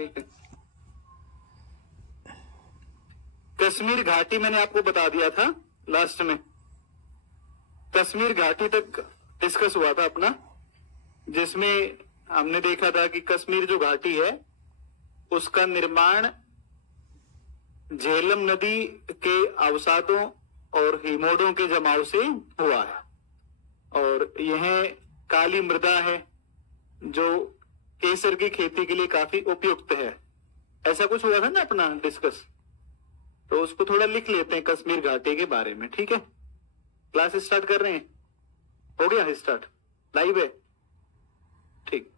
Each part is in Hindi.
ठीक है। कश्मीर घाटी मैंने आपको बता दिया था लास्ट में, कश्मीर घाटी तक डिस्कस हुआ था अपना, जिसमें हमने देखा था कि कश्मीर जो घाटी है उसका निर्माण झेलम नदी के अवसादों और हिमोडों के जमाव से हुआ है, और यह काली मृदा है जो केसर की खेती के लिए काफी उपयुक्त है। ऐसा कुछ हुआ था ना अपना डिस्कस, तो उसको थोड़ा लिख लेते हैं कश्मीर घाटी के बारे में। ठीक है, क्लास स्टार्ट कर रहे हैं, हो गया स्टार्ट, लाइव है। ठीक,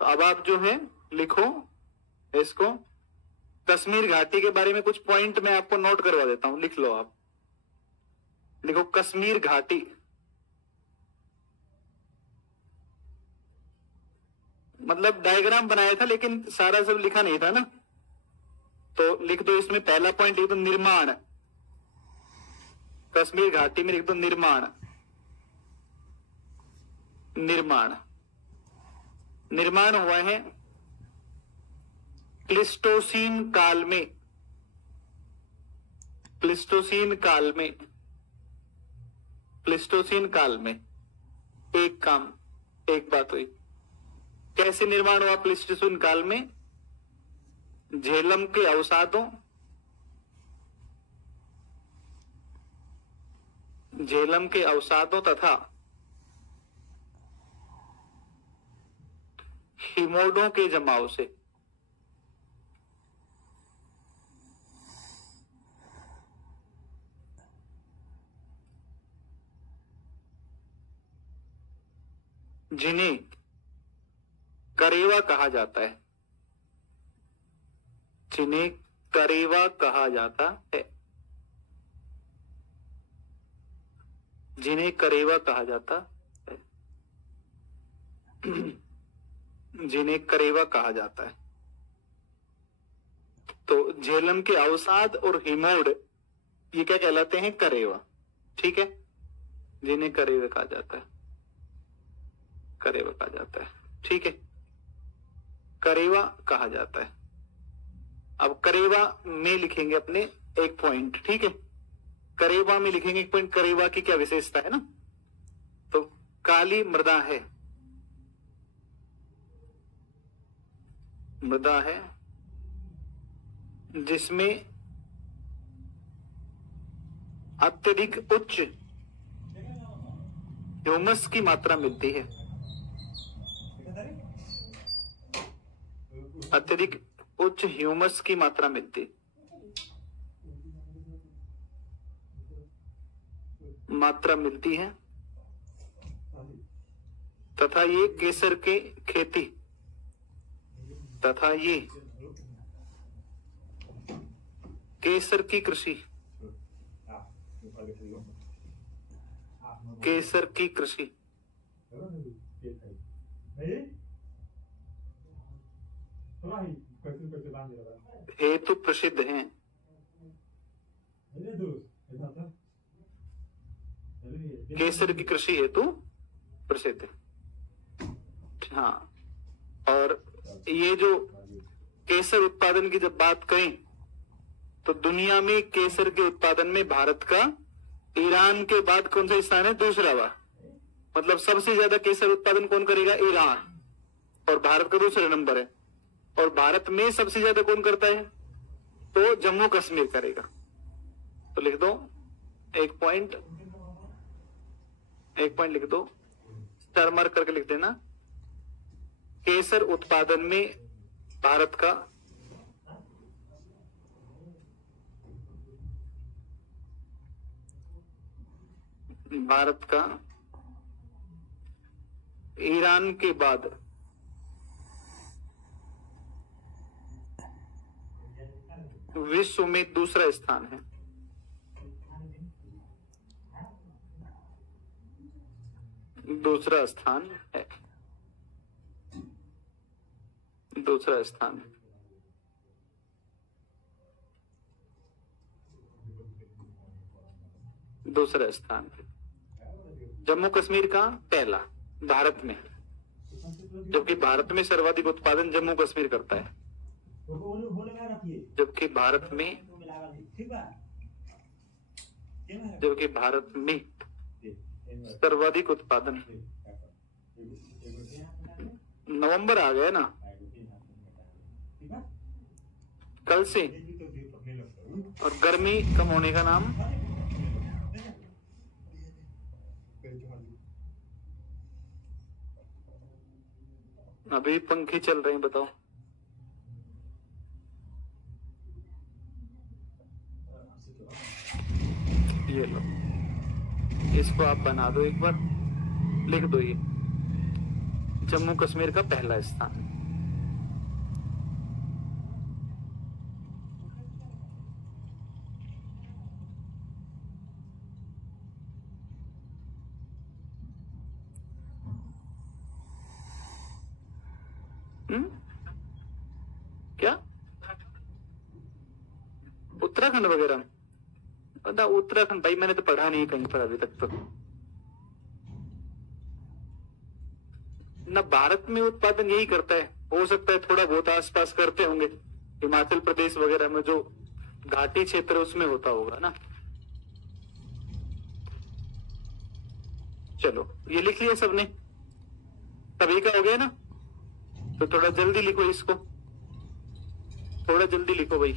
तो अब आप जो है लिखो इसको, कश्मीर घाटी के बारे में कुछ पॉइंट मैं आपको नोट करवा देता हूं, लिख लो आप। लिखो कश्मीर घाटी, मतलब डायग्राम बनाया था लेकिन सारा सब लिखा नहीं था ना, तो लिख दो इसमें पहला पॉइंट लिख दो निर्माण, कश्मीर घाटी में लिख दो निर्माण। निर्माण निर्माण हुआ है प्लीस्टोसीन काल में, प्लीस्टोसीन काल में, प्लीस्टोसीन काल में। एक काम, एक बात हुई, कैसे निर्माण हुआ प्लीस्टोसीन काल में? झेलम के अवसादों, झेलम के अवसादों तथा हिमोडों के जमाव से। जिन्हें करेवा कहा जाता है, जिन्हें करेवा कहा जाता है, जिन्हें करेवा कहा जाता है, जिन्हें करेवा कहा जाता है। तो झेलम के अवसाद और हिमोड ये क्या कहलाते हैं? करेवा। ठीक है, जिन्हें करेवा कहा जाता है, करेवा कहा जाता है। ठीक है, करेवा कहा जाता है। अब करेवा में लिखेंगे अपने एक पॉइंट। ठीक है, करेवा में लिखेंगे एक पॉइंट, करेवा की क्या विशेषता है ना, तो काली मृदा है, मृदा है जिसमें अत्यधिक उच्च ह्यूमस की मात्रा मिलती है, अत्यधिक उच्च ह्यूमस की मात्रा मिलती, मात्रा मिलती है, तथा ये केसर के खेती, तथा ये केसर की कृषि, केसर की कृषि हेतु प्रसिद्ध हैं। केसर की कृषि हेतु प्रसिद्ध है। हाँ, और ये जो केसर उत्पादन की जब बात करें तो दुनिया में केसर के उत्पादन में भारत का ईरान के बाद कौन सा स्थान है? दूसरा बार। मतलब सबसे ज्यादा केसर उत्पादन कौन करेगा? ईरान, और भारत का दूसरा नंबर है। और भारत में सबसे ज्यादा कौन करता है? तो जम्मू कश्मीर करेगा। तो लिख दो एक पॉइंट, एक पॉइंट लिख दो, स्टार मार्क करके लिख देना, केसर उत्पादन में भारत का ईरान के बाद विश्व में दूसरा स्थान है। दूसरा स्थान है, दूसरा स्थान है। दूसरा स्थान है। जम्मू कश्मीर का पहला भारत में, जबकि भारत में सर्वाधिक उत्पादन जम्मू कश्मीर करता है। जबकि भारत में सर्वाधिक उत्पादन। नवंबर आ गया ना कल से, और गर्मी कम होने का नाम अभी पंखे चल रहे हैं, बताओ। ये लो, इसको आप बना दो, एक बार लिख दो, ये जम्मू कश्मीर का पहला स्थान। क्या उत्तराखंड वगैरह? पता उत्तराखंड भाई मैंने तो पढ़ा नहीं कहीं पर अभी तक तो। ना भारत में उत्पादन यही करता है, हो सकता है थोड़ा बहुत आसपास करते होंगे, हिमाचल प्रदेश वगैरह में जो घाटी क्षेत्र उसमें होता होगा ना। चलो ये लिख लिया सबने, सभी का हो गया ना? तो थोड़ा जल्दी लिखो इसको, थोड़ा जल्दी लिखो भाई,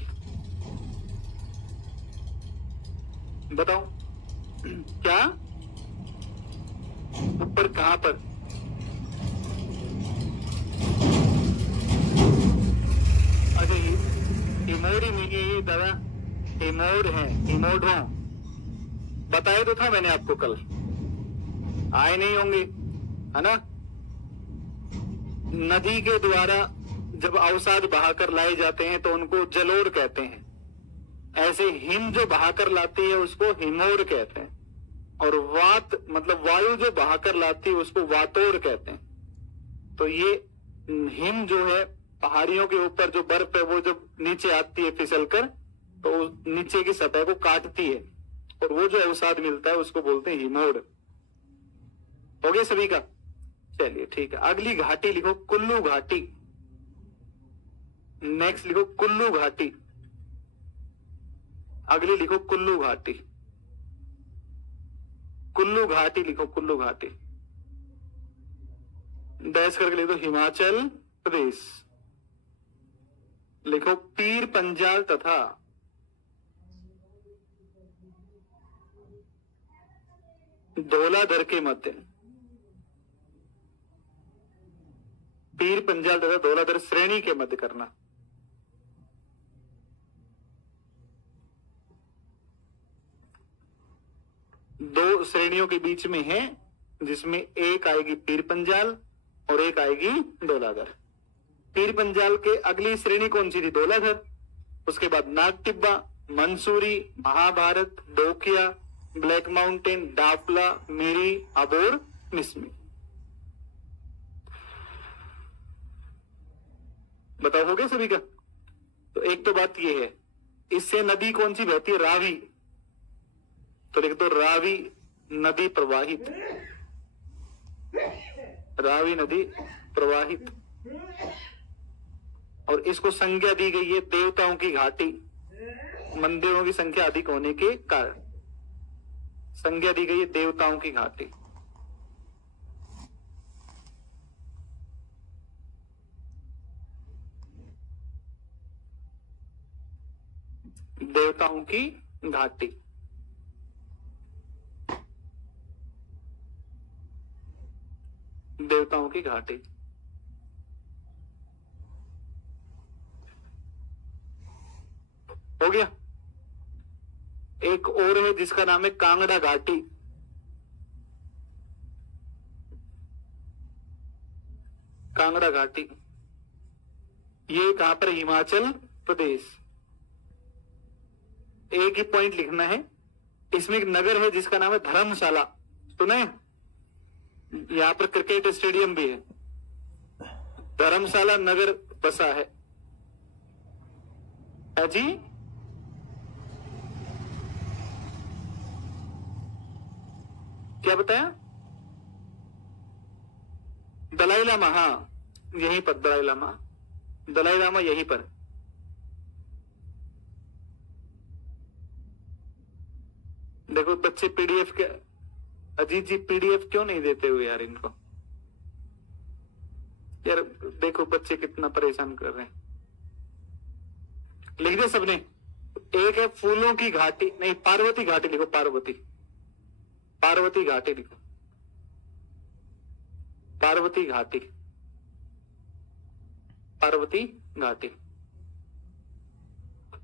बताओ क्या ऊपर कहां पर? अच्छा हिमोड ही नहीं है ये दादा, हिमोड है, हिमोड हो, बताया तो था मैंने आपको कल, आए नहीं होंगे है ना। नदी के द्वारा जब अवसाद बहाकर लाए जाते हैं तो उनको जलोढ़ कहते हैं, ऐसे हिम जो बहाकर लाती है उसको हिमोर कहते हैं, और वात मतलब वायु जो बहाकर लाती है उसको वातोड़ कहते हैं। तो ये हिम जो है पहाड़ियों के ऊपर जो बर्फ है वो जब नीचे आती है फिसलकर तो नीचे की सतह को काटती है, और वो जो अवसाद मिलता है उसको बोलते हैं हिमोड़। हो गया सभी का? चलिए ठीक है, अगली घाटी लिखो कुल्लू घाटी। नेक्स्ट लिखो कुल्लू घाटी, अगली लिखो कुल्लू घाटी, कुल्लू घाटी लिखो, कुल्लू घाटी डैश करके लिख दो हिमाचल प्रदेश। लिखो पीर पंजाल तथा धौलाधर के मध्य, पीर पंजाल तथा धौलाधर श्रेणी के मध्य करना। दो श्रेणियों के बीच में है, जिसमें एक आएगी पीर पंजाल और एक आएगी धौलाधर। पीर पंजाल के अगली श्रेणी कौन सी थी? धौलाधर। उसके बाद नागटिब्बा, मंसूरी, महाभारत, डोकिया, ब्लैक माउंटेन, डाफला, मिरी, अबोर, मिसमी। बताओ हो गया सभी का? तो एक तो बात ये है, इससे नदी कौन सी बहती है? रावी। तो लिख दो रावी नदी प्रवाहित, रावी नदी प्रवाहित। और इसको संज्ञा दी गई है देवताओं की घाटी, मंदिरों की संख्या अधिक होने के कारण संज्ञा दी गई है देवताओं की घाटी। देवताओं की घाटी। देवताओं की घाटी। हो गया? एक और है जिसका नाम है कांगड़ा घाटी। कांगड़ा घाटी ये कहां पर? हिमाचल प्रदेश। एक ही पॉइंट लिखना है, इसमें एक नगर है जिसका नाम है धर्मशाला। सुना है? यहां पर क्रिकेट स्टेडियम भी है, धर्मशाला नगर बसा है जी। क्या बताया? दलाई लामा, हाँ यहीं पर दलाई लामा, दलाई लामा यहीं पर। देखो बच्चे पीडीएफ के, अजीत जी पीडीएफ क्यों नहीं देते हो यार इनको? यार देखो बच्चे कितना परेशान कर रहे हैं। लिख दे सबने। एक है फूलों की घाटी, नहीं पार्वती घाटी लिखो, पार्वती, पार्वती घाटी लिखो, पार्वती घाटी, पार्वती घाटी।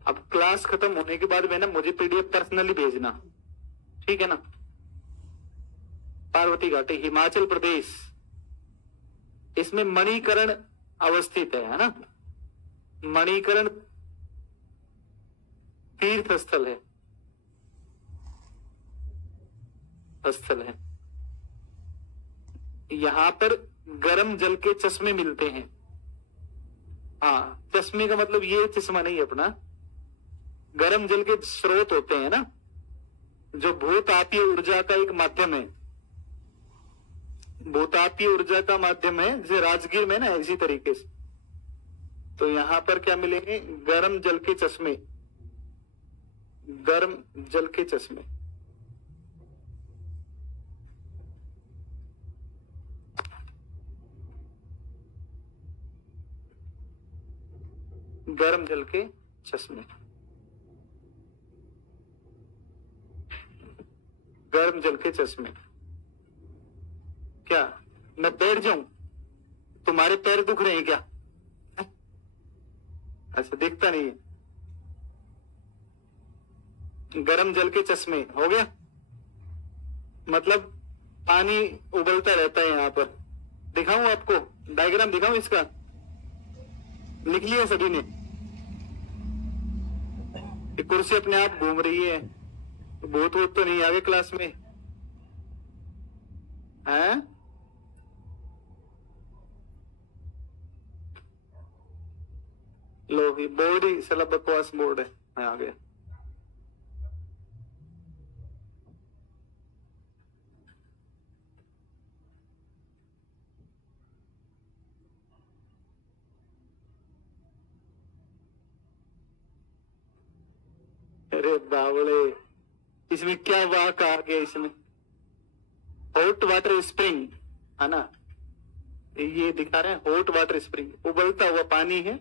अब क्लास खत्म होने के बाद में ना मुझे पीडीएफ पर्सनली भेजना, ठीक है ना? पार्वती घाटी हिमाचल प्रदेश, इसमें मणिकरण अवस्थित है ना? मणिकरण तीर्थ स्थल है, स्थल है। यहां पर गर्म जल के चश्मे मिलते हैं। हाँ, चश्मे का मतलब ये चश्मा नहीं अपना, गर्म जल के स्रोत होते हैं ना, जो भूतापीय ऊर्जा का एक माध्यम है, भूतापीय ऊर्जा का माध्यम है, जैसे राजगीर में ना इसी तरीके से। तो यहां पर क्या मिलेंगे? गर्म जल के चश्मे, गर्म जल के चश्मे। गर्म जल के चश्मे, गर्म जल के चश्मे। क्या मैं बैठ जाऊं? तुम्हारे पैर दुख रहे हैं क्या? अच्छा दिखता नहीं है। गर्म जल के चश्मे हो गया, मतलब पानी उबलता रहता है यहां पर। दिखाऊं आपको डायग्राम, दिखाऊं इसका? लिख लिया सभी ने? ये कुर्सी अपने आप घूम रही है, भूत वूत तो नहीं आगे क्लास में है? लो ही बोर्ड ही साला बकवास बोर्ड है, आ गया। अरे बावड़े, इसमें क्या वाक आ गया? इसमें हॉट वाटर स्प्रिंग है ना, ये दिखा रहे हैं हॉट वाटर स्प्रिंग, उबलता हुआ पानी है।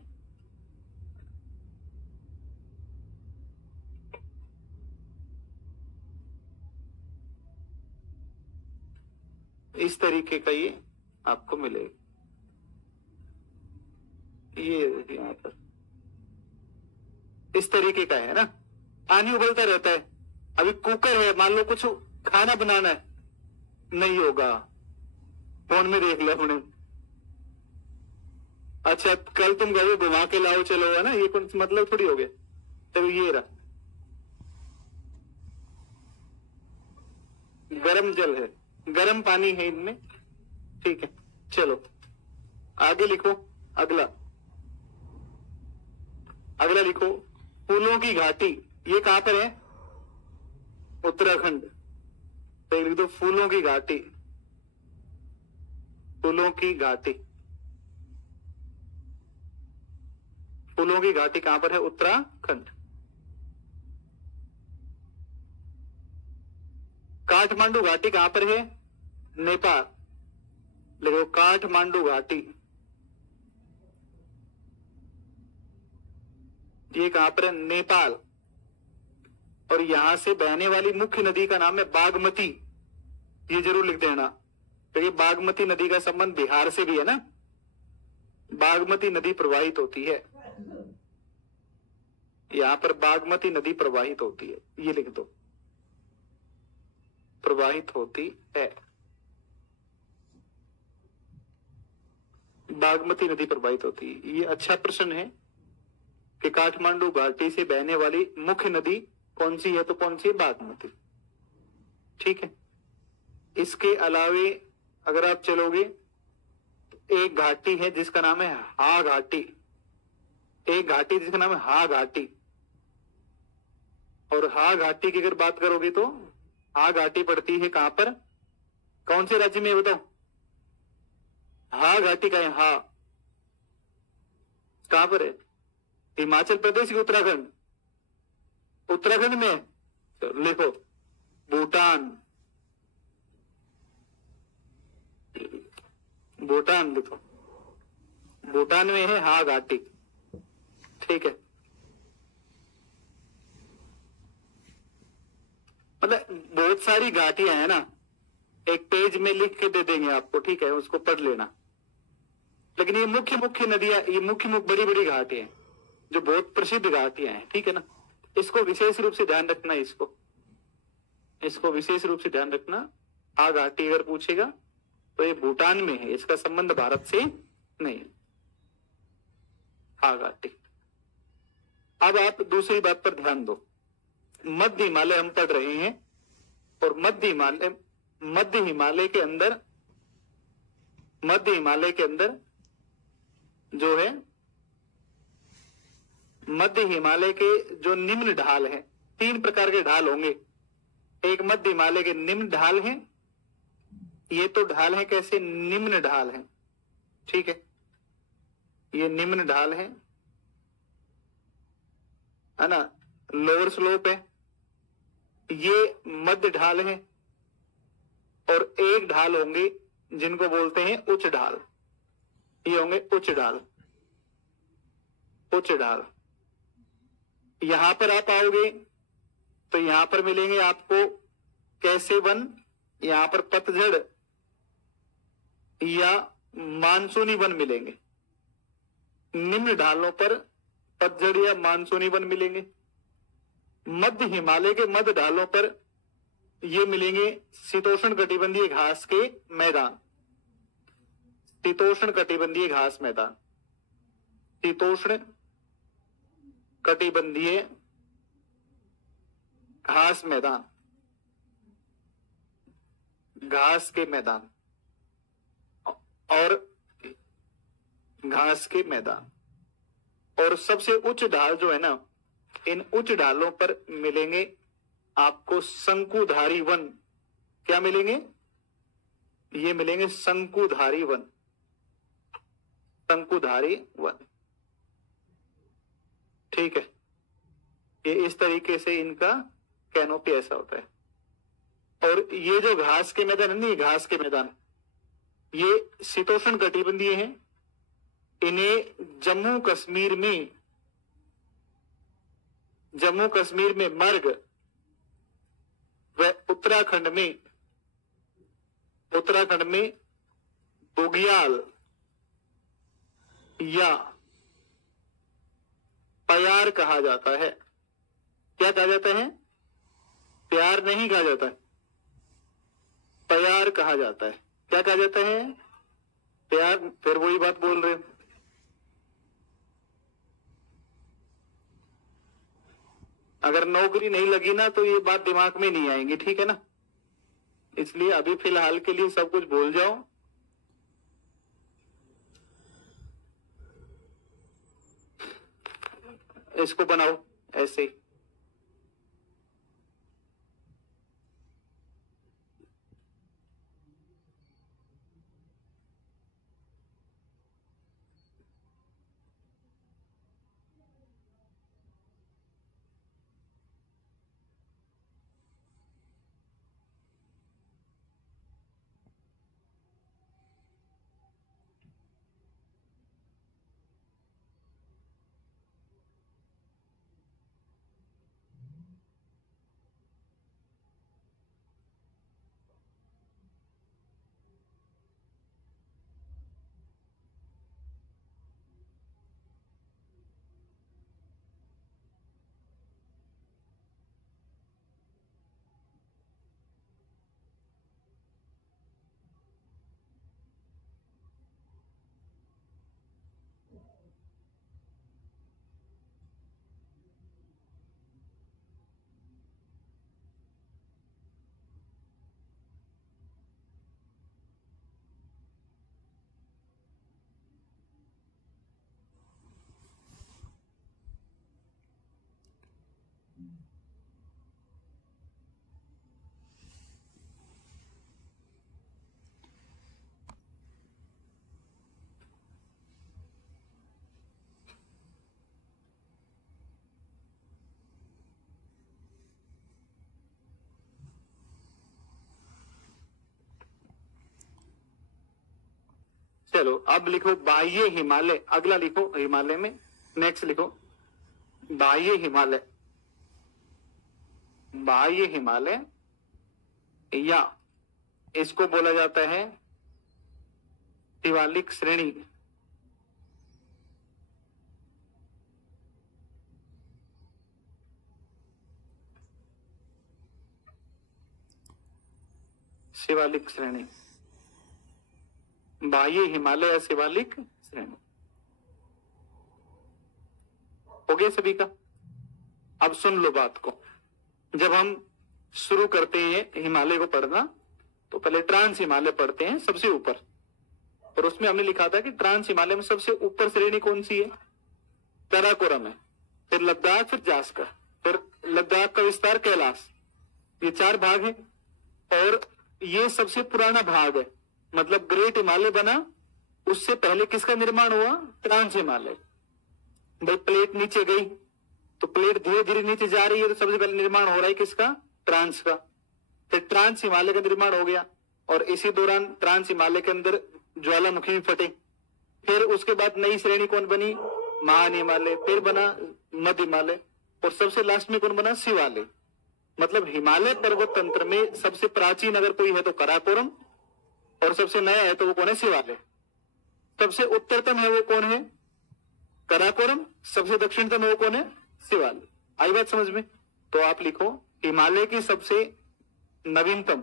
इस तरीके का ये आपको मिलेगा, ये यहां पर इस तरीके का है ना, पानी उबलता रहता है। अभी कुकर है, मान लो कुछ खाना बनाना है, नहीं होगा, फोन में देख लो हमने। अच्छा कल तुम गए घुमा के लाओ चलो, है ना, ये कुछ मतलब थोड़ी हो गया। तो ये रहा गर्म जल है, गर्म पानी है इनमें, ठीक है। चलो आगे लिखो, अगला, अगला लिखो फूलों की घाटी। ये कहां पर है? उत्तराखंड। तो लिख दो फूलों की घाटी, फूलों की घाटी। फूलों की घाटी कहां पर है? उत्तराखंड। काठमांडू घाटी कहां पर है? नेपाल। लिखो काठमांडू घाटी, ये कहां पर है? नेपाल। और यहां से बहने वाली मुख्य नदी का नाम है बागमती, ये जरूर लिख देना, क्योंकि बागमती नदी का संबंध बिहार से भी है ना, बागमती नदी प्रवाहित होती है यहां पर, बागमती नदी प्रवाहित होती है, ये लिख दो, प्रवाहित होती है, बागमती नदी प्रवाहित होती है। ये अच्छा प्रश्न है कि काठमांडू घाटी से बहने वाली मुख्य नदी कौन सी है? तो कौन सी है? बागमती, ठीक है। इसके अलावे अगर आप चलोगे तो एक घाटी है जिसका नाम है हा घाटी, एक घाटी जिसका नाम है हा घाटी। और हा घाटी की अगर बात करोगे तो हा घाटी पड़ती है कहां पर? कौन से राज्य में बताओ? हा घाटी का है, हा कहां पर है? हिमाचल प्रदेश की उत्तराखंड? उत्तराखंड में। तो लिखो भूटान, भूटान लिखो, भूटान में है हा घाटी। ठीक है, मतलब बहुत सारी घाटियां हैं ना, एक पेज में लिख के दे देंगे आपको, ठीक है, उसको पढ़ लेना। लेकिन ये मुख्य मुख्य नदियां, ये मुख्य मुख्य बड़ी बड़ी घाटियां हैं जो बहुत प्रसिद्ध घाटियां हैं, ठीक है ना। इसको विशेष रूप से ध्यान रखना, इसको विशेष रूप से ध्यान रखना। हा घाटी अगर पूछेगा तो ये भूटान में है, इसका संबंध भारत से नहीं है, हा घाटी। अब आप दूसरी बात पर ध्यान दो। मध्य हिमालय हम पढ़ रहे हैं, और मध्य हिमालय के अंदर, मध्य हिमालय के अंदर जो है, मध्य हिमालय के जो निम्न ढाल हैं, 3 प्रकार के ढाल होंगे। एक मध्य हिमालय के निम्न ढाल हैं, ये तो ढाल है कैसे, निम्न ढाल है, ठीक है, ये निम्न ढाल है ना, लोअर स्लोप है। ये मध्य ढाल है, और एक ढाल होंगे जिनको बोलते हैं उच्च ढाल, ये होंगे उच्च ढाल, उच्च ढाल। यहां पर आप आओगे तो यहां पर मिलेंगे आपको कैसे वन, यहां पर पतझड़ या मानसूनी वन मिलेंगे। निम्न ढालों पर पतझड़ या मानसूनी वन मिलेंगे। मध्य हिमालय के मध्य ढालों पर ये मिलेंगे शीतोष्ण कटिबंधीय घास के मैदान, शीतोष्ण कटिबंधीय घास मैदान, शीतोष्ण कटिबंधीय घास मैदान, घास के मैदान, और घास के मैदान। और सबसे उच्च ढाल जो है ना, इन उच्च ढालों पर मिलेंगे आपको शंकुधारी वन। क्या मिलेंगे, ये मिलेंगे शंकुधारी वन, शंकुधारी वन, ठीक है। ये इस तरीके से इनका कैनोपी ऐसा होता है। और ये जो घास के मैदान है, नहीं घास के मैदान, ये शीतोष्ण कटिबंधीय हैं। इन्हें जम्मू कश्मीर में मर्ग व उत्तराखंड में बुग्याल या प्यार कहा जाता है। क्या कहा जाता है, प्यार नहीं कहा जाता है, प्यार कहा जाता है। क्या कहा जाता है, प्यार। फिर वही बात बोल रहे हो। अगर नौकरी नहीं लगी ना तो ये बात दिमाग में नहीं आएंगी, ठीक है ना। इसलिए अभी फिलहाल के लिए सब कुछ भूल जाओ। इसको बनाओ ऐसे ही। चलो अब लिखो बाह्य हिमालय, अगला लिखो हिमालय में, नेक्स्ट लिखो बाह्य हिमालय। बाह्य हिमालय या इसको बोला जाता है शिवालिक श्रेणी। शिवालिक श्रेणी, बाह्य हिमालय या शिवालिक श्रेणी। हो गया सभी का? अब सुन लो बात को। जब हम शुरू करते हैं हिमालय को पढ़ना तो पहले ट्रांस हिमालय पढ़ते हैं सबसे ऊपर, और उसमें हमने लिखा था कि ट्रांस हिमालय में सबसे ऊपर श्रेणी कौन सी है? काराकोरम है, फिर लद्दाख, फिर जास्कर, फिर लद्दाख का विस्तार कैलाश। ये 4 भाग हैं और ये सबसे पुराना भाग है। मतलब ग्रेट हिमालय बना उससे पहले किसका निर्माण हुआ? ट्रांस हिमालय। भाई प्लेट नीचे गई तो प्लेट धीरे धीरे नीचे जा रही है, तो सबसे पहले निर्माण हो रहा है किसका? ट्रांस का। फिर ट्रांस हिमालय का निर्माण हो गया और इसी दौरान ट्रांस हिमालय के अंदर ज्वालामुखी भी फटे। फिर उसके बाद नई श्रेणी कौन बनी? महान हिमालय, फिर बना मध्य हिमालय, और सबसे लास्ट में कौन बना? शिवालय। मतलब हिमालय पर्वत तंत्र में सबसे प्राचीन अगर कोई है तो काराकोरम, और सबसे नया है तो वो कौन है? शिवालय। सबसे उत्तरतम है वो कौन है? काराकोरम। सबसे दक्षिणतम है वो कौन है? शिवालय। आई बात समझ में? तो आप लिखो हिमालय की सबसे नवीनतम,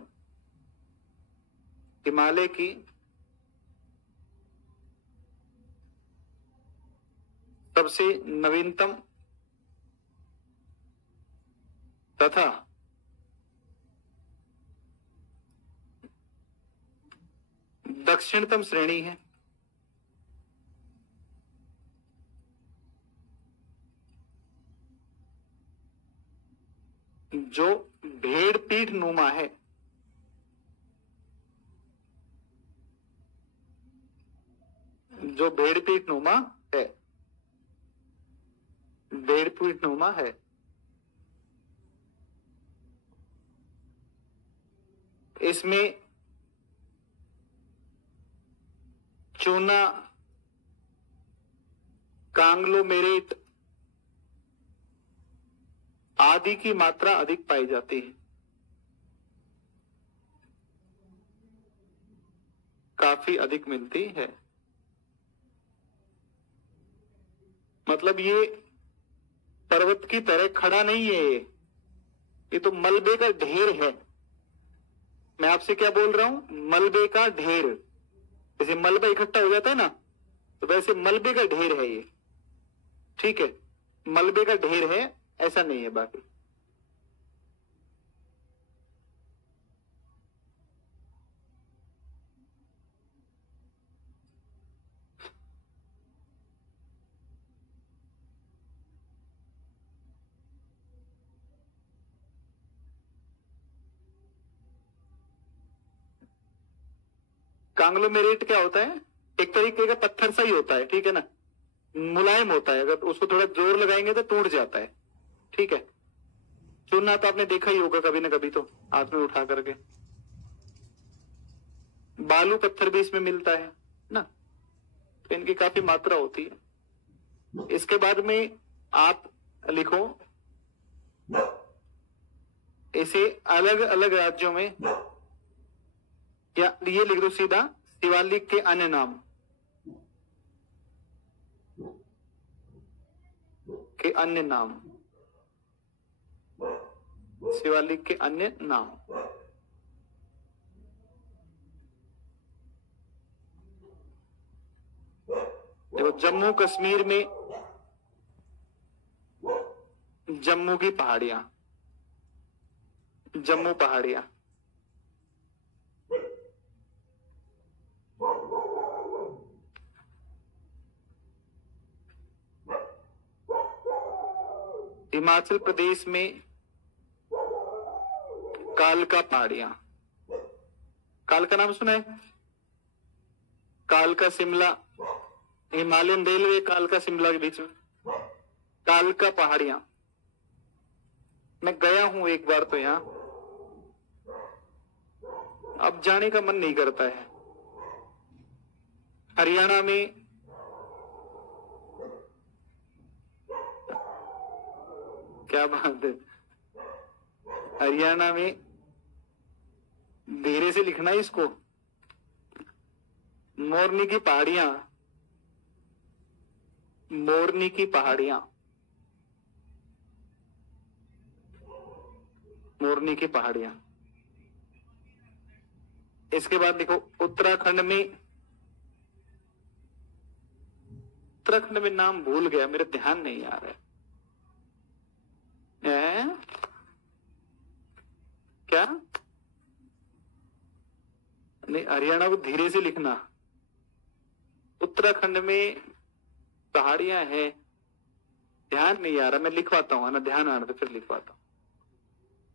हिमालय की सबसे नवीनतम तथा दक्षिणतम श्रेणी है जो भेड़ पीठ नुमा है। जो भेड़ पीठ नुमा है, भेड़ पीठ नुमा है। इसमें चूना, कांग्लोमेरेट आदि की मात्रा अधिक पाई जाती है। काफी अधिक मिलती है। मतलब ये पर्वत की तरह खड़ा नहीं है, ये तो मलबे का ढेर है। मैं आपसे क्या बोल रहा हूं? मलबे का ढेर। जैसे मलबा इकट्ठा हो जाता है ना, तो वैसे मलबे का ढेर है ये। ठीक है, मलबे का ढेर है, ऐसा नहीं है बाकी। कांग्लोमेरेट क्या होता है? एक तरीके का पत्थर सा ही होता है, ठीक है ना, मुलायम होता है। अगर उसको थोड़ा जोर लगाएंगे तो टूट जाता है। ठीक है, चूना तो आपने देखा ही होगा कभी ना कभी, तो हाथ में उठा करके। बालू पत्थर भी इसमें मिलता है ना, तो इनकी काफी मात्रा होती है। इसके बाद में आप लिखो इसे अलग अलग राज्यों में, या ये लिख दो सीधा शिवालिक के अन्य नाम, के अन्य नाम, शिवालिक के अन्य नाम। देखो जम्मू कश्मीर में जम्मू की पहाड़ियां, जम्मू पहाड़ियां। हिमाचल प्रदेश में कालका पहाड़ियां। कालका नाम सुना है? कालका शिमला, हिमालयन रेलवे कालका शिमला के बीच में कालका पहाड़ियां। मैं गया हूं एक बार तो यहां, अब जाने का मन नहीं करता है। हरियाणा में क्या बात है, हरियाणा में धीरे से लिखना है इसको। मोरनी की पहाड़ियां, मोरनी की पहाड़ियां, मोरनी की पहाड़ियां। इसके बाद देखो उत्तराखंड में, उत्तराखंड में नाम भूल गया, मेरे ध्यान नहीं आ रहा है। क्या नहीं, हरियाणा को धीरे से लिखना। उत्तराखंड में पहाड़ियां हैं, ध्यान नहीं आ रहा, मैं लिखवाता हूं ना, ध्यान आ रहा तो फिर लिखवाता हूं।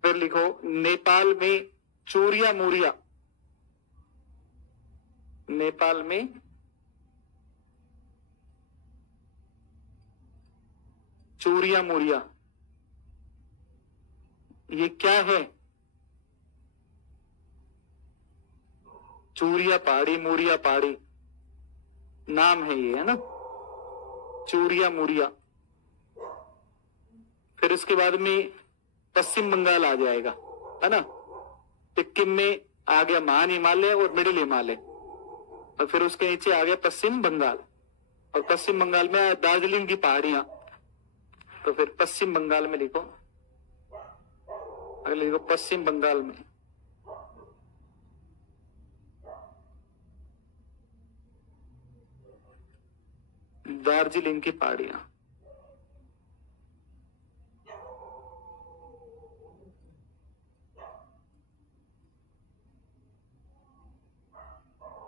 फिर लिखो नेपाल में चूरिया मूरिया, नेपाल में चूरिया मूरिया, ये क्या है? चूरिया पहाड़ी, मूरिया पहाड़ी नाम है ये, है ना, चूरिया मूरिया। फिर उसके बाद में पश्चिम बंगाल आ जाएगा, है ना। सिक्किम में आ गया महान हिमालय और मिडिल हिमालय, और फिर उसके नीचे आ गया पश्चिम बंगाल, और पश्चिम बंगाल में दार्जिलिंग की पहाड़ियां। तो फिर पश्चिम बंगाल में लिखो, अगले लिखो पश्चिम बंगाल में दार्जिलिंग की पहाड़ियां।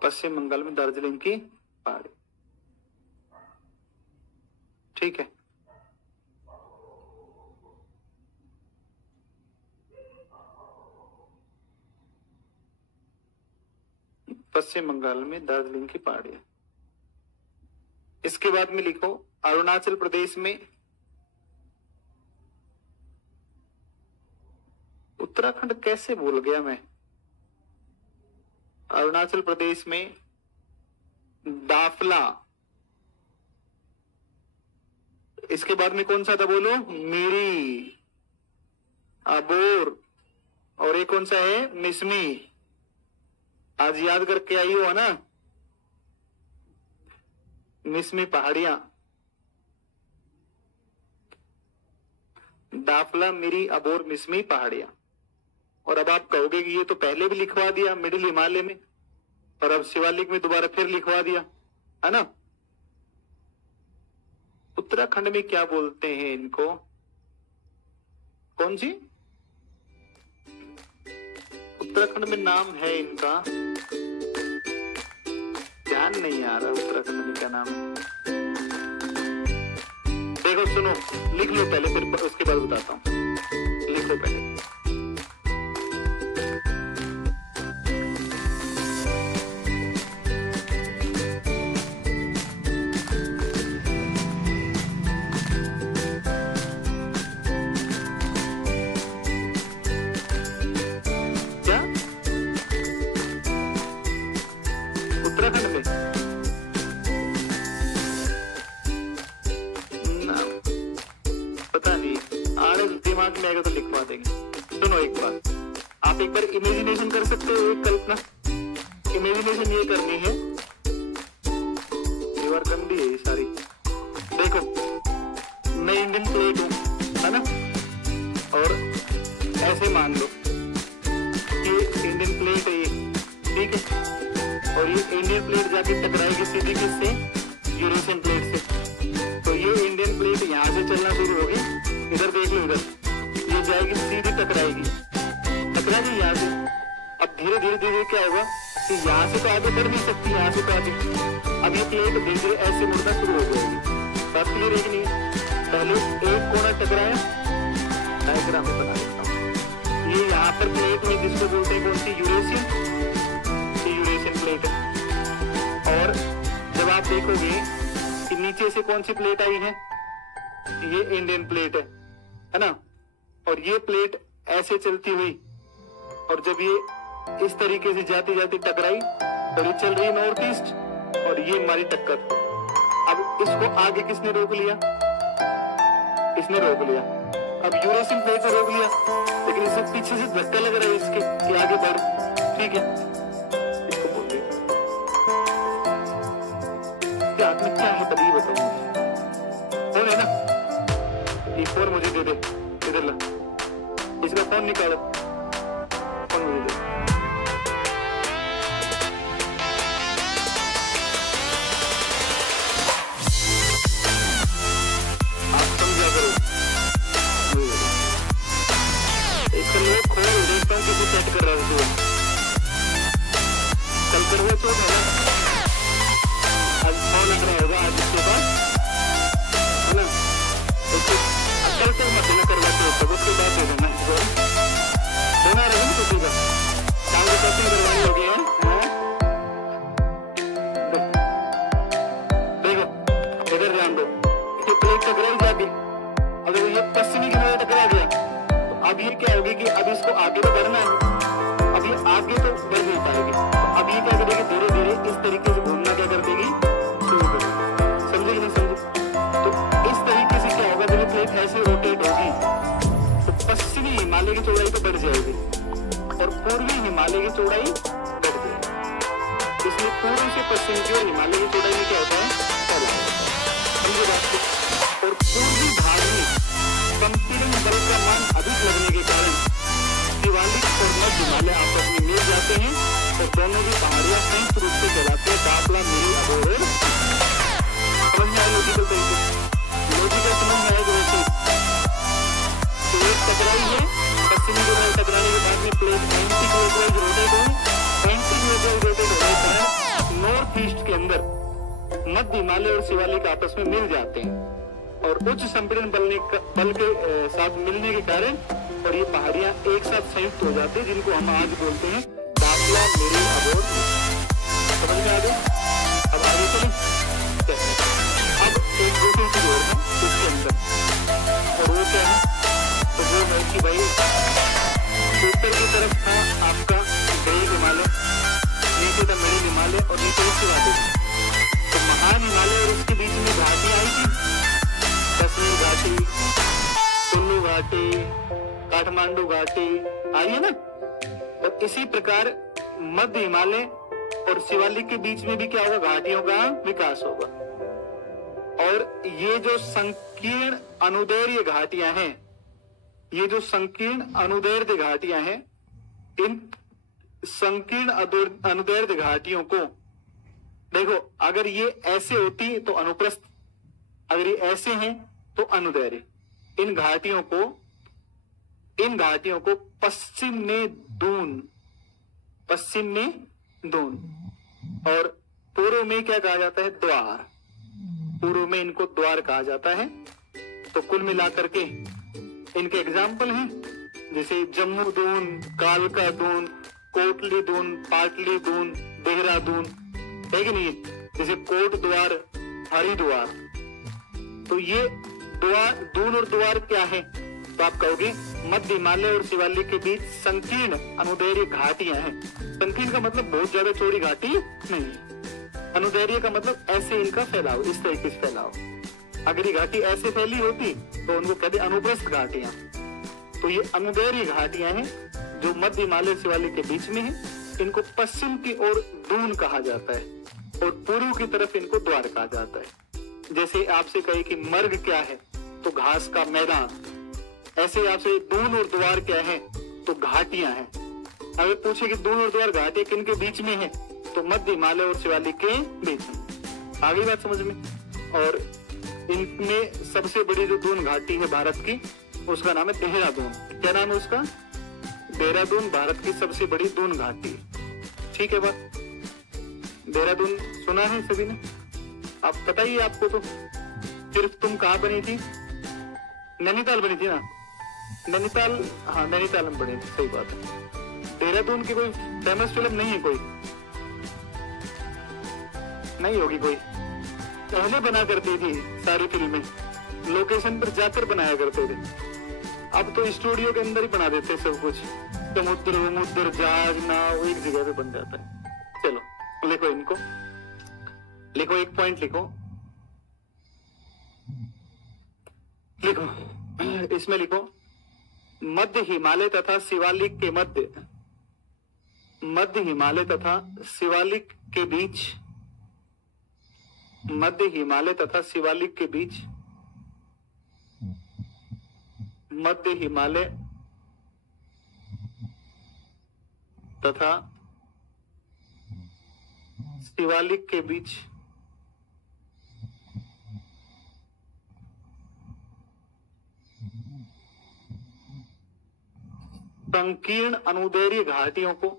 पश्चिम बंगाल में दार्जिलिंग की पहाड़ी, ठीक है। पश्चिम बंगाल में दार्जिलिंग की पहाड़ियां। इसके बाद में लिखो अरुणाचल प्रदेश में, उत्तराखंड कैसे भूल गया मैं, अरुणाचल प्रदेश में दाफला। इसके बाद में कौन सा था बोलो, मिरी, अबोर, और एक कौन सा है, मिसमी। आज याद करके आई हो ना, मिसमी पहाड़ियां, दाफला, मिरी, अबोर, मिसमी पहाड़ियां। और अब आप कहोगे कि ये तो पहले भी लिखवा दिया मिडिल हिमालय में, और अब शिवालिक में दोबारा फिर लिखवा दिया, है ना। उत्तराखंड में क्या बोलते हैं इनको, कौन सी, उत्तराखंड में नाम है इनका, ध्यान नहीं आ रहा उत्तराखंड में क्या नाम है। देखो सुनो, लिख लो पहले, फिर उसके बाद बताता हूं, लिखो पहले। आएगा तो लिखवा देंगे। सुनो एक बात, आप एक बार इमेजिनेशन कर सकते हो, एक कल्पना, इमेजिनेशन ये करनी है, ये बार गंदी है ये सारी। देखो मैं इंडियन प्लेट हूं, है ना, और ऐसे मान लो कि इंडियन प्लेट है ये, ठीक है, और ये इंडियन प्लेट जाके टकराएगी सीधी किससे, यूरेशियन प्लेट से। तो ये इंडियन प्लेट यहाँ से चलना शुरू होगी, इधर देख लो, इधर ये जाएगी सीधी टकराएगी, टकरा गई यहाँ से। अब धीरे धीरे धीरे क्या होगा कि यहाँ से तो आगे बढ़ नहीं सकती, यहाँ से तो आगे, अब ये प्लेट धीरे धीरे ऐसे मुड़ना शुरू हो जाएगी। बात क्लियर है कि नहीं? पहले एक कोना टकराया, डायग्राम में बना देता हूँ, ये यहाँ पर प्लेट में जिसको बोलते हैं कौन सी, यूरेशियन, ये यूरेशियन प्लेट है। और जब आप देखोगे कि नीचे से कौन सी प्लेट आई है, ये इंडियन प्लेट है ना, और ये प्लेट ऐसे चलती हुई, और जब ये इस तरीके से जाती जाती टकराई, और ये चल रही है नॉर्थ ईस्ट, और ये हमारी टक्कर। अब इसको आगे किसने रोक लिया? इसने रोक लिया। अब यूरेशियन प्लेट ने रोक लिया, लेकिन इसे पीछे से धक्का लग रहा है इसके कि आगे बढ़। ठीक है, इसको बोल दे क्या हाथ में क्या है, तभी बताऊं। फोन है ना, ये फोन मुझे दे दे, इधर ला, इसका फोन निकालो, फोन मुझे दे। सेट कर रहा है कल करवा चौथ है ना, आज फोन लग रहा होगा आज इसके बाद, है ना? कल तक मत देना करवा चौथ तक, उसके बाद दे देना इसको। होना रहेगा ना किसी का शाम को पैसे करवानी होगी है। देखो इधर ध्यान दो, ये प्लेट टकराई जाती, अगर ये पश्चिमी किनारे टकरा गया तो अब ये क्या होगी कि अब इसको आगे तो बढ़ना है, अब ये आगे तो बढ़ नहीं पाएगी। तो अब ये क्या करेगी, धीरे धीरे इस तरीके से घूमना क्या कर देगी, शुरू कर देगी। समझे कि नहीं समझे? तो इस तरीके से क्या होगा, जब प्लेट ऐसे रोटेट होगी तो पश्चिमी हिमालय की चौड़ाई तो बढ़ जाएगी और पूर्वी हिमालय की चौड़ाई घट जाएगी। इसलिए पूर्व से पश्चिम की ओर हिमालय की चौड़ाई में क्या होता है, फैलाव होता है। समझे बात को? और पूर्वी भाग में संपीड़न बल का मान अधिक लगने के कारण शिवालिक और मध्य हिमालय आपस में मिल जाते हैं और दोनों की पहाड़ियां संयुक्त रूप से कहलाते हैं दापला, मिरी, अबोहर। समझ में आया लॉजिकल तरीके? लॉजिकल समझ में आया? जैसे प्लेट टकराई है, पश्चिमी को टकराने के बाद में प्लेट एंटी क्लॉकवाइज रोटेट हुई, एंटी क्लॉकवाइज रोटेट होने के कारण नॉर्थ ईस्ट के अंदर मध्य हिमालय और शिवालिक आपस में मिल जाते हैं और उच्च संपीड़न बल के साथ मिलने के कारण और ये पहाड़ियां एक साथ संयुक्त हो जाती है, जिनको हम आज बोलते हैं दापला, मिरी, अबोहर। समझ में आ गया? अब आगे चलें। अब एक दूसरी चीज और है उसके अंदर, और वो क्या है, तो वो है कि भाई उत्तर की तरफ था आपका ग्रेट हिमालय, नीचे था मिडिल हिमालय और नीचे शिवालिक। तो महान हिमालय और उसके बीच में घाटी आई थी, कश्मीर घाटी, कुल्लू घाटी, काठमांडू घाटी आई है ना। और इसी प्रकार मध्य हिमालय और शिवालिक के बीच में भी क्या होगा, घाटियों का विकास होगा। और ये जो संकीर्ण अनुदैर्घ्य घाटियां हैं, ये जो संकीर्ण अनुदैर्घ्य घाटियां हैं, इन संकीर्ण अनुदैर्घ्य घाटियों को देखो, अगर ये ऐसे होती तो अनुप्रस्थ, अगर ये ऐसे हैं तो अनुदैर्घ्य। इन घाटियों को पश्चिम में दून और पूर्व में क्या कहा जाता है, द्वार। पूर्व में इनको द्वार कहा जाता है। तो कुल मिलाकर के इनके एग्जाम्पल हैं, जैसे जम्मू दून, कालका दून, कोटली दून, पाटली दून, देहरादून, है कि नहीं? जैसे कोट द्वार, हरिद्वार। तो ये दून और द्वार क्या है, तो आप कहोगे मध्य हिमालय और शिवालिक के बीच संकीर्ण अनुदैर्घ्य घाटियां हैं। संकीर्ण का मतलब बहुत ज्यादा चौड़ी घाटी नहीं, अनुदैर्घ्य का मतलब ऐसे इनका फैलाव, इस तरीके से फैलाव। अगर ये घाटी ऐसे फैली होती तो उनको कहते अनुप्रस्थ घाटियां। तो ये अनुदैर्घ्य घाटियां हैं जो मध्य हिमालय शिवालिक के बीच में है। इनको पश्चिम की ओर दून कहा जाता है और पूर्व की तरफ इनको द्वार कहा जाता है। जैसे आपसे कहे कि मर्ग क्या है, तो घास का मैदान। ऐसे आपसे दून और द्वार क्या है, तो घाटियां हैं। अगर पूछे कि दून और द्वार घाटियां किन के बीच में है, तो मध्य हिमालय और शिवालिक के बीच में। आगे बात समझ में? और इनमें सबसे बड़ी जो दून घाटी है भारत की, उसका नाम है देहरादून। क्या नाम है उसका? देहरादून भारत की सबसे बड़ी दून घाटी। ठीक है बात? देहरादून सुना है सभी ने? आप बताइए, आपको तो सिर्फ तुम कहाँ बनी थी? नैनीताल बनी थी ना? नैनीताल, हाँ नैनीताल में बनी थी, सही बात है। देहरादून की कोई फेमस फिल्म नहीं है, कोई नहीं होगी, कोई पहले बना करती थी सारी फिल्में, लोकेशन पर जाकर बनाया करते थे। अब तो स्टूडियो के अंदर ही बना देते सब कुछ, समुद्र, जहाज, नाव एक जगह पे बन जाता है। चलो लिखो इनको। लिखो, एक पॉइंट लिखो, लिखो, इसमें लिखो, मध्य हिमालय तथा शिवालिक के मध्य हिमालय तथा शिवालिक के बीच, मध्य हिमालय तथा शिवालिक के बीच, मध्य हिमालय तथा शिवालिक के बीच संकीर्ण अनुदैर्घ्य घाटियों को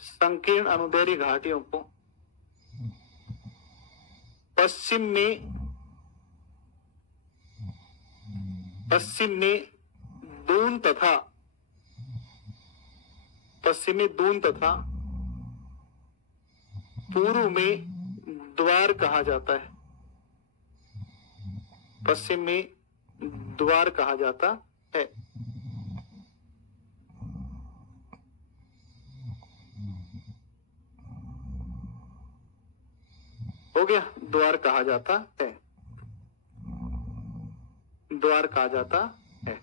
संकीर्ण अनुदैर्घ्य घाटियों को पश्चिम में दून तथा पूर्व में द्वार कहा जाता है। पश्चिम में द्वार कहा जाता है। हो गया, द्वार कहा जाता है, द्वार कहा जाता है।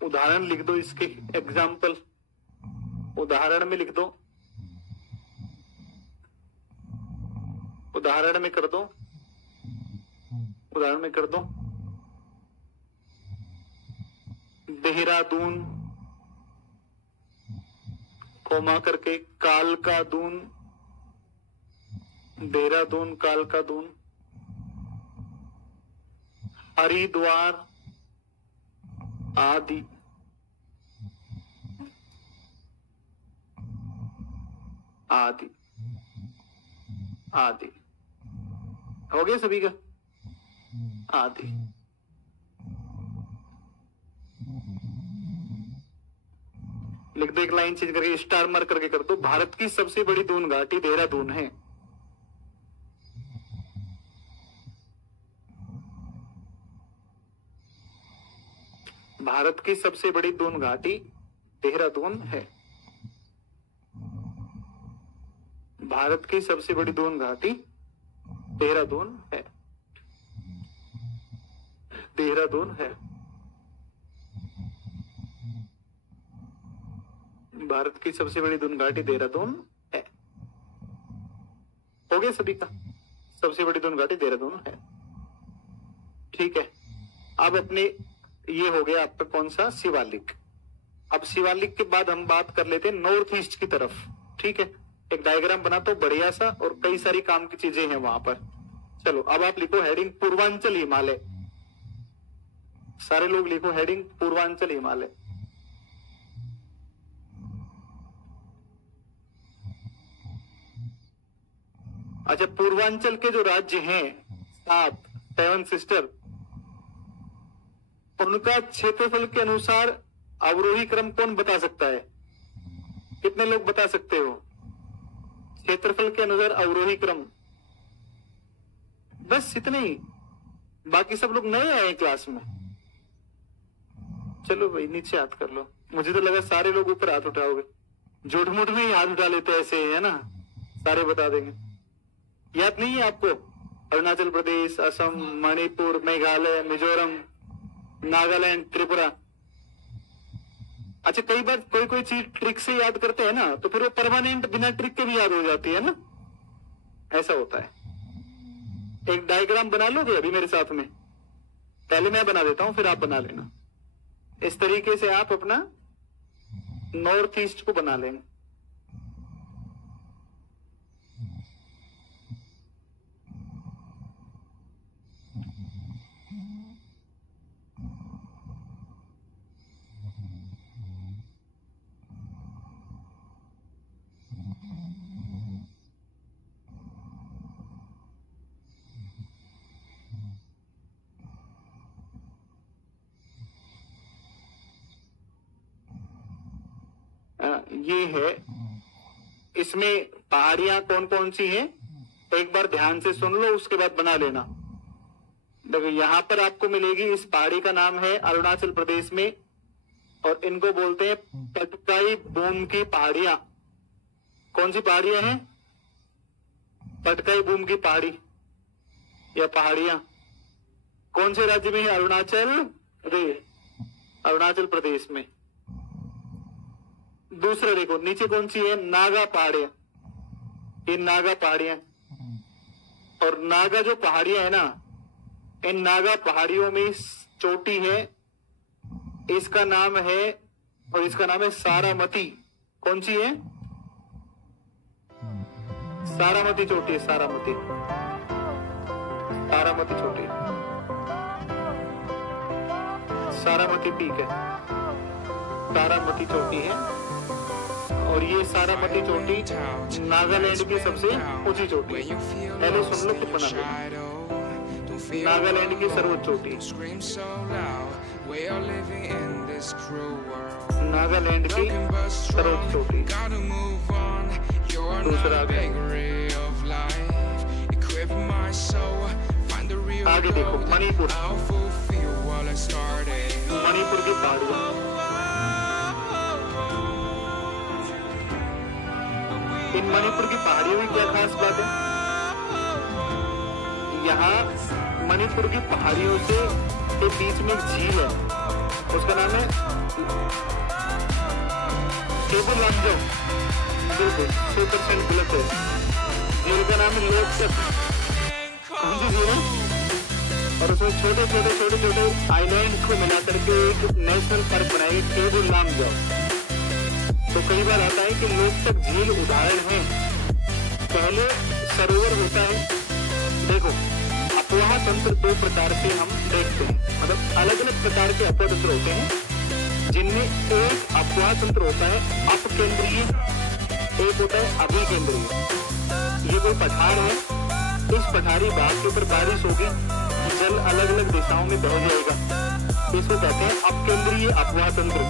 उदाहरण लिख दो, इसके एग्जाम्पल उदाहरण में लिख दो, उदाहरण में कर दो, उदाहरण में कर दो। देहरादून कोमा करके कालका दून, देहरादून कालका दून, हरिद्वार आदि, आदि आदि। हो गया सभी का? आदि। लिख दो, एक लाइन चेंज करके स्टार मार्क करके कर दो। भारत की सबसे बड़ी दून घाटी देहरादून है। भारत की सबसे बड़ी दून घाटी देहरादून है। भारत की सबसे बड़ी दून घाटी देहरादून है। देहरादून है। भारत की सबसे बड़ी दून घाटी देहरादून है। हो गया सभी का? सबसे बड़ी दून घाटी देहरादून है। ठीक है, अब अपने ये हो गया आपका कौन सा? शिवालिक। अब शिवालिक के बाद हम बात कर लेते हैं नॉर्थ ईस्ट की तरफ। ठीक है, एक डायग्राम बनाता हूं बढ़िया सा, और कई सारी काम की चीजें हैं वहां पर। चलो अब आप लिखो हेडिंग पूर्वांचल हिमालय। सारे लोग लिखो हेडिंग पूर्वांचल हिमालय। अच्छा, पूर्वांचल के जो राज्य हैं 7 सिस्टर, उनका क्षेत्रफल के अनुसार अवरोही क्रम कौन बता सकता है? कितने लोग बता सकते हो? क्षेत्रफल के अनुसार अवरोही क्रम, बस इतने ही। बाकी सब लोग नए आए क्लास में। चलो भाई नीचे हाथ कर लो। मुझे तो लगा सारे लोग ऊपर हाथ उठाओगे। झूठ मूठ में ही हाथ उठा लेते ऐसे, है ना? सारे बता देंगे। याद नहीं है आपको? अरुणाचल प्रदेश, असम, मणिपुर, मेघालय, मिजोरम, नागालैंड, त्रिपुरा। अच्छा, कई बार कोई कोई चीज ट्रिक से याद करते हैं ना, तो फिर वो परमानेंट बिना ट्रिक के भी याद हो जाती है ना। ऐसा होता है। एक डायग्राम बना लोगे अभी मेरे साथ में? पहले मैं बना देता हूं, फिर आप बना लेना। इस तरीके से आप अपना नॉर्थ ईस्ट को बना लेंगे। ये है, इसमें पहाड़ियां कौन कौन सी हैं? एक बार ध्यान से सुन लो, उसके बाद बना लेना। देखो यहां पर आपको मिलेगी, इस पहाड़ी का नाम है अरुणाचल प्रदेश में, और इनको बोलते हैं पटकाई बूम की पहाड़ियां। कौन सी पहाड़ियां हैं? पटकाई बूम की पहाड़ी या पहाड़ियां। कौन से राज्य में है? अरुणाचल प्रदेश में। दूसरा देखो नीचे कौन सी है? नागा पहाड़ियां। ये नागा पहाड़ियां, और नागा जो पहाड़ियां है ना, इन नागा पहाड़ियों में चोटी है, इसका नाम है, और इसका नाम है सारामती। कौन सी है? सारामती चोटी है, सारामती चोटी, सारामती पीक है, सारामती चोटी है। और ये सारामती चोटी नागालैंड की सबसे ऊंची चोटी है। पहले सुन लो तो बना लो, नागालैंड की सर्वोच्च चोटी, नागालैंड की सर्वोच्च चोटी। दूसरा आगे देखो मणिपुर, मणिपुर की पहाड़ियां। इन मणिपुर की पहाड़ियों की क्या खास बात है? यहाँ मणिपुर की पहाड़ियों के बीच में एक झील है, उसका नाम है केबुल लामजाओ। बिल्कुल 100% गलत है। झील का नाम है लोकटक। कौन सी झील है? और उसमें छोटे छोटे आइलैंड को मिलाकर के एक नेशनल पार्क बनाएगी, केबुल लामजाओ। तो कई बार आता है कि लोकटक झील उदाहरण है। पहले सरोवर होता है, देखो अफवाह तंत्र दो प्रकार से हम देखते हैं, मतलब अलग अलग प्रकार के अफवाह तंत्र होते हैं, जिनमें एक अफवाह तंत्र होता है अपकेंद्रीय, एक होता है अभिकेंद्रीय। ये कोई पठार है, इस पठारी भाग के ऊपर बारिश होगी, जल अलग अलग दिशाओं में बह जाएगा, इसको कहते हैं अपकेंद्रीय अफवाह तंत्र।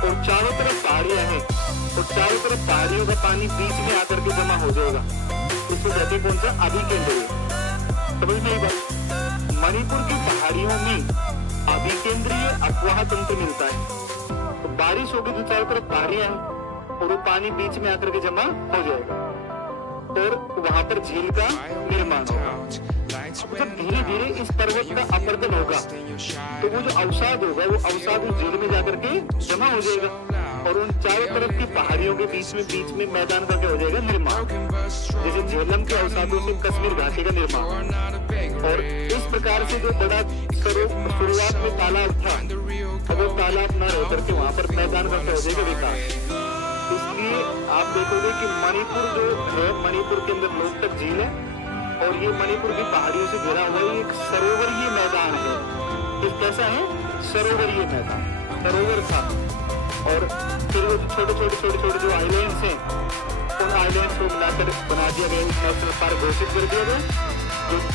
और चारों तरफ पहाड़ियां हैं, और चारों तरफ पहाड़ियों का पानी बीच में आकर के जमा हो जाएगा, इसको कहते हैं कौन सा? अभिकेंद्रीय। समझ में आई बात? मणिपुर की पहाड़ियों में अभिकेंद्रीय अफवाह तंत्र मिलता है। तो बारिश होगी तो चारों तरफ पहाड़ियां हैं, और वो पानी बीच में आकर के जमा हो जाएगा, और वहां पर झील का निर्माण होगा। जब धीरे धीरे इस पर्वत का अपरदन होगा, तो वो जो अवसाद होगा, वो अवसाद उस झील में जाकर के जमा हो जाएगा, और उन चारों तरफ की पहाड़ियों के बीच में मैदान का क्या हो जाएगा? निर्माण। जैसे झेलम के अवसादों से कश्मीर घाटी का निर्माण। और इस प्रकार से जो बड़ा शुरुआत में तालाब था, अब वो तालाब न रह करके वहां पर मैदान का क्या हो जाएगा? विकास। इसलिए आप देखोगे कि मणिपुर जो है, मणिपुर के अंदर लोकटक झील है, और ये मणिपुर की पहाड़ियों से घिरा हुआ एक सरोवरीय मैदान है। ये कैसा है? सरोवरीय मैदान, सरोवर था। और फिर वो छोटे छोटे जो आइलैंड्स हैं, उन आइलैंड्स को मिलाकर बना दिया गया, नेशनल पार्क घोषित कर दिया गया,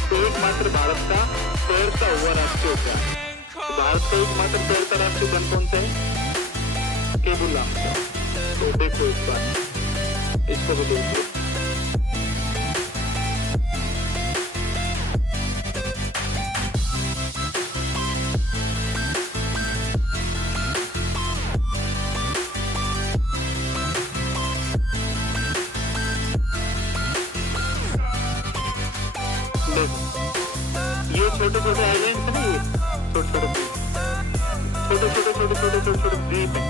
जो एकमात्र भारत का तैरता हुआ राष्ट्रीय उद्यान। भारत का एकमात्र तैरता राष्ट्रीय उद्यान कौन सा है? केबुल लामजाओ। तो देखो इस बार, इसको भी देखिए। ये छोटे छोटे आइलैंड है ना, ये छोटे द्वीप है,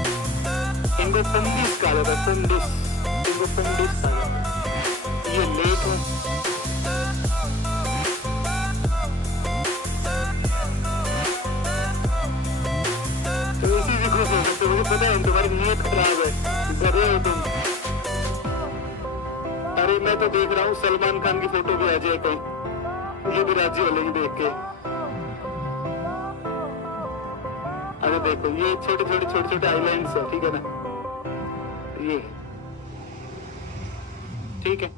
इनको फुंडिस कहा जाता है, इनको फुंडिस कहा जाता है। ये लेक है, तो इसी से खुश हो सकते, मुझे पता है तुम्हारी नीयत खराब है, गधे हो तुम। अरे मैं तो देख रहा हूँ सलमान खान की फोटो भी आ जाए कहीं, ये भी राजी हो लेंगे देख के। अरे देखो ये छोटे आइलैंड्स है, ठीक है ना, ये ठीक है।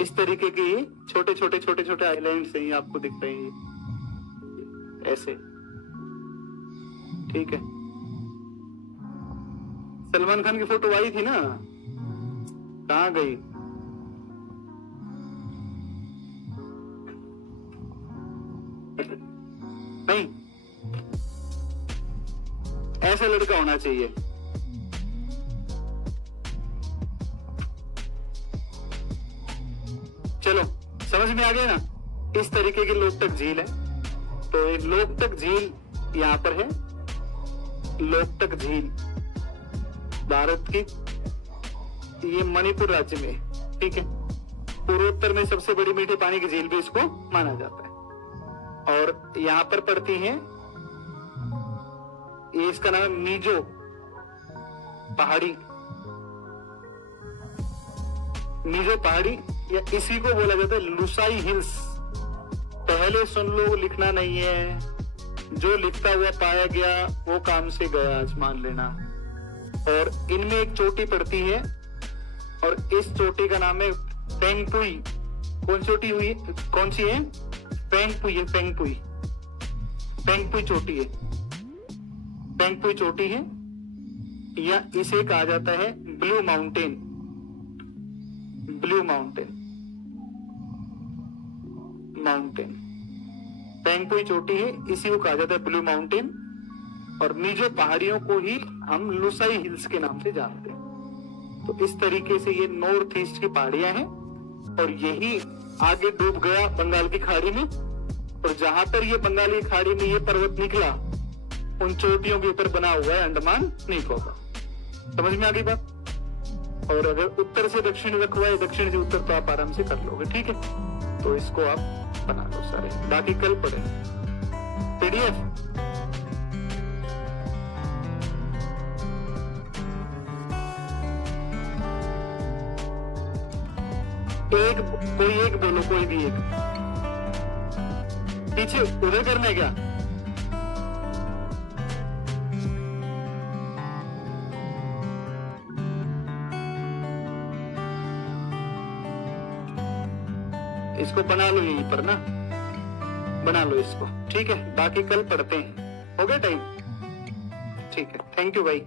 इस तरीके के छोटे आइलैंड्स हैं, आपको दिख रहे हैं ऐसे। ठीक है, सलमान खान की फोटो आई थी ना, कहां गई? नहीं, ऐसा लड़का होना चाहिए। चलो समझ में आ गया ना, इस तरीके की लोकटक झील है। तो एक लोकटक झील यहां पर है, लोकटक झील भारत की, ये मणिपुर राज्य में, ठीक है। पूर्वोत्तर में सबसे बड़ी मीठे पानी की झील भी इसको माना जाता है। और यहां पर पड़ती है, ये इसका नाम है मीजो पहाड़ी, मीजो पहाड़ी, या इसी को बोला जाता है लुसाई हिल्स। पहले सुन लो, लिखना नहीं है, जो लिखता हुआ पाया गया वो काम से गया, आज मान लेना। और इनमें एक चोटी पड़ती है, और इस चोटी का नाम है पेंगपुई। कौन चोटी हुई, कौन सी है? पेंगपुई है, पेंगपुई, पेंगपुई चोटी है, पेंगपुई चोटी है, या इसे कहा जाता है blue mountain, blue mountain, mountain, Phawngpui चोटी है, इसी को कहा जाता है ब्लू माउंटेन। और मीजो पहाड़ियों को ही हम लुसाई हिल्स के नाम से जानते हैं। तो इस तरीके से ये नॉर्थ ईस्ट की पहाड़ियां हैं, और यही आगे डूब गया बंगाल की खाड़ी में। और जहां पर ये बंगाली खाड़ी में ये पर्वत निकला, उन चोटियों के ऊपर बना हुआ है अंडमान निकोबार। समझ में आ गई बात? और अगर उत्तर से दक्षिण रखवा है, दक्षिण से उत्तर, तो आप आराम से कर लोगे, ठीक है। तो इसको आप बना लो सारे, बाकी कल पढ़े पीडीएफ। कोई एक बोलो, कोई भी एक, पीछे उधर करना है क्या? इसको बना लो यहीं पर ना, बना लो इसको, ठीक है। बाकी कल पढ़ते हैं, हो गया टाइम? ठीक है, थैंक यू भाई।